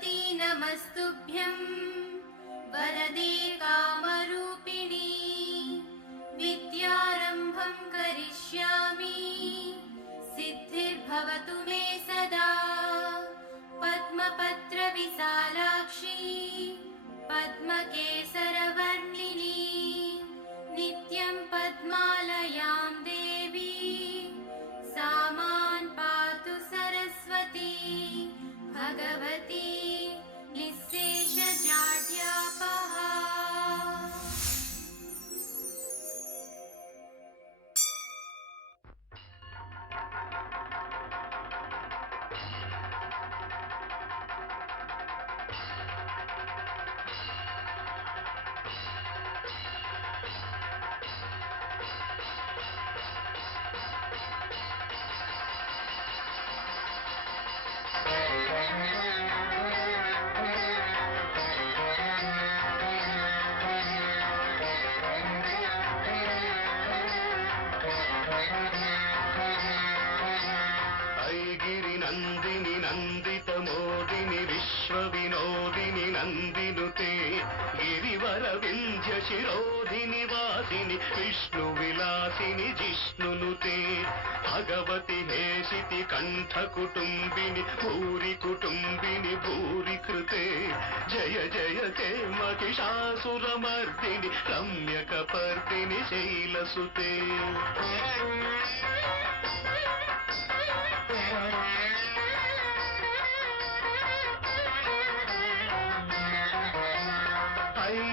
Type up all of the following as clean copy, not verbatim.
भगवती नमस्तुभ्यं वरदे कामरूपिणी विद्यारम्भं करिष्यामि सिद्धिर्भवतु मे सदा पद्मपत्रविशालाक्षी पद्मकेसरवर्णिनी नित्यं पद्मालयां देवी सा मां पातु सरस्वती भगवती निःशेषजाड्यापहा। नंदिनी नंदित मोदिनी विश्व विनोदिनी नंदिनुते गिरिवर विंध्य शिरोधिनि वासिनि विष्णु विलासिनि जिष्णुनुते भगवति हेशिति कंठ कुटुंबिनि भूरि कुटुंबिनि भूरि कृते जय जय ते महिषासुरमर्दिनि रम्यकपर्दिनि शैलसुते।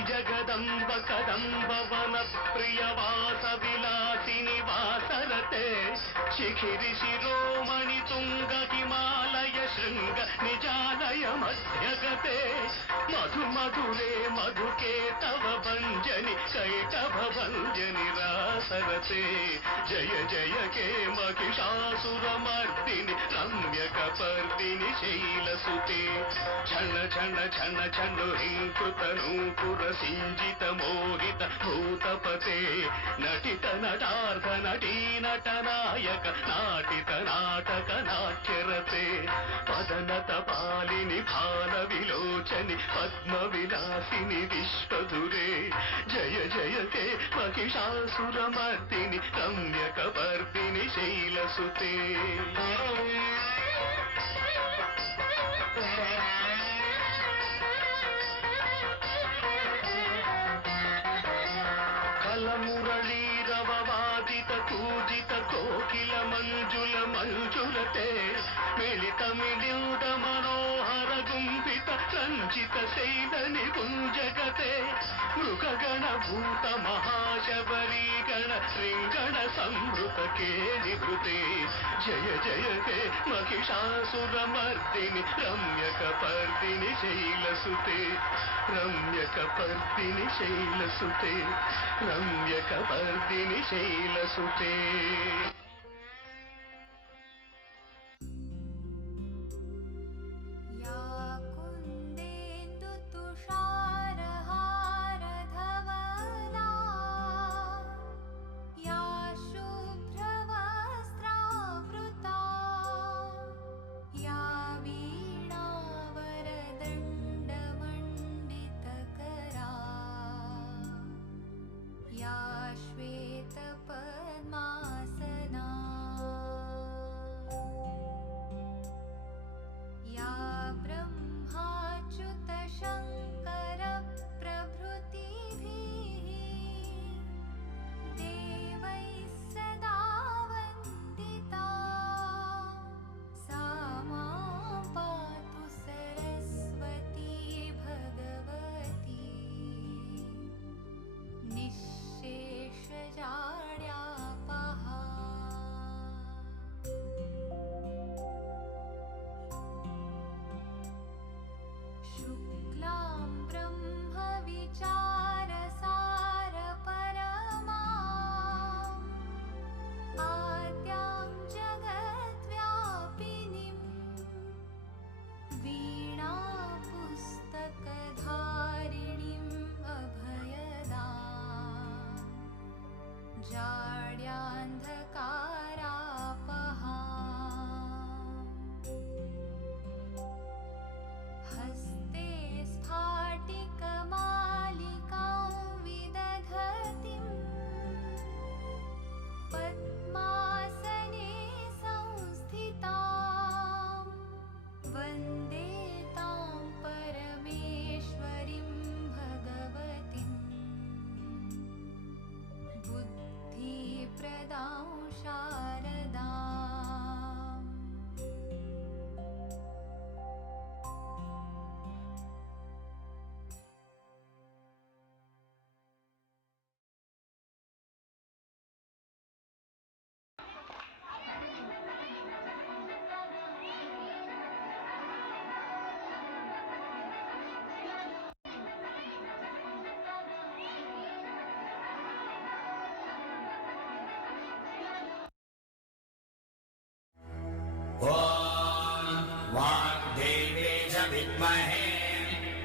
जगदम्ब कदम्ब वन प्रिय वास विलासिनि वासरते शिखिरि शिरोमणि तुंग हिमालय शृंग निजालय मध्यगते मधु मधुरे मधुके तव भंजनि कैटभ भंजनि रासरते जय जय के महिषासुरमर्दिनि रम्यकपर्दिनि शैलसुते छन छन छन छन हिंकृत नूपुर सिंजित मोहित भूतपते नटित नटार्थ नटी नटनायक नाटित नाटक नाट्यरते पदनत पालिनि भाल विलोचनि पद्म विलासिनि विश्वधुरे जय जय ते महिषासुरमर्दिनि रम्यकपर्दिनि शैलसुते। मुरलीरववादित कूजित कोकिल मंजुल मंजुलते मिलित मिलियुद मनोहर गुंफित रंजित शैलनि गुंजगते मृगगण भूत महाशबरी गण श्रृंगण संभृत केलिभृते जय जय ते महिषासुरमर्दिनि रम्यकपर्दिनि शैलसुते रम्यकपर्दिनि शैलसुते रम्यकपर्दिनि शैलसुते। श्वेतपद्मासना पूजां शारदा ॐ वाग्देवे च विद्महे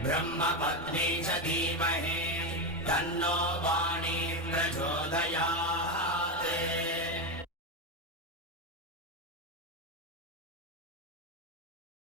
ब्रह्मपत्नी च धीमहि तन्नो वाणी प्रचोदयात्।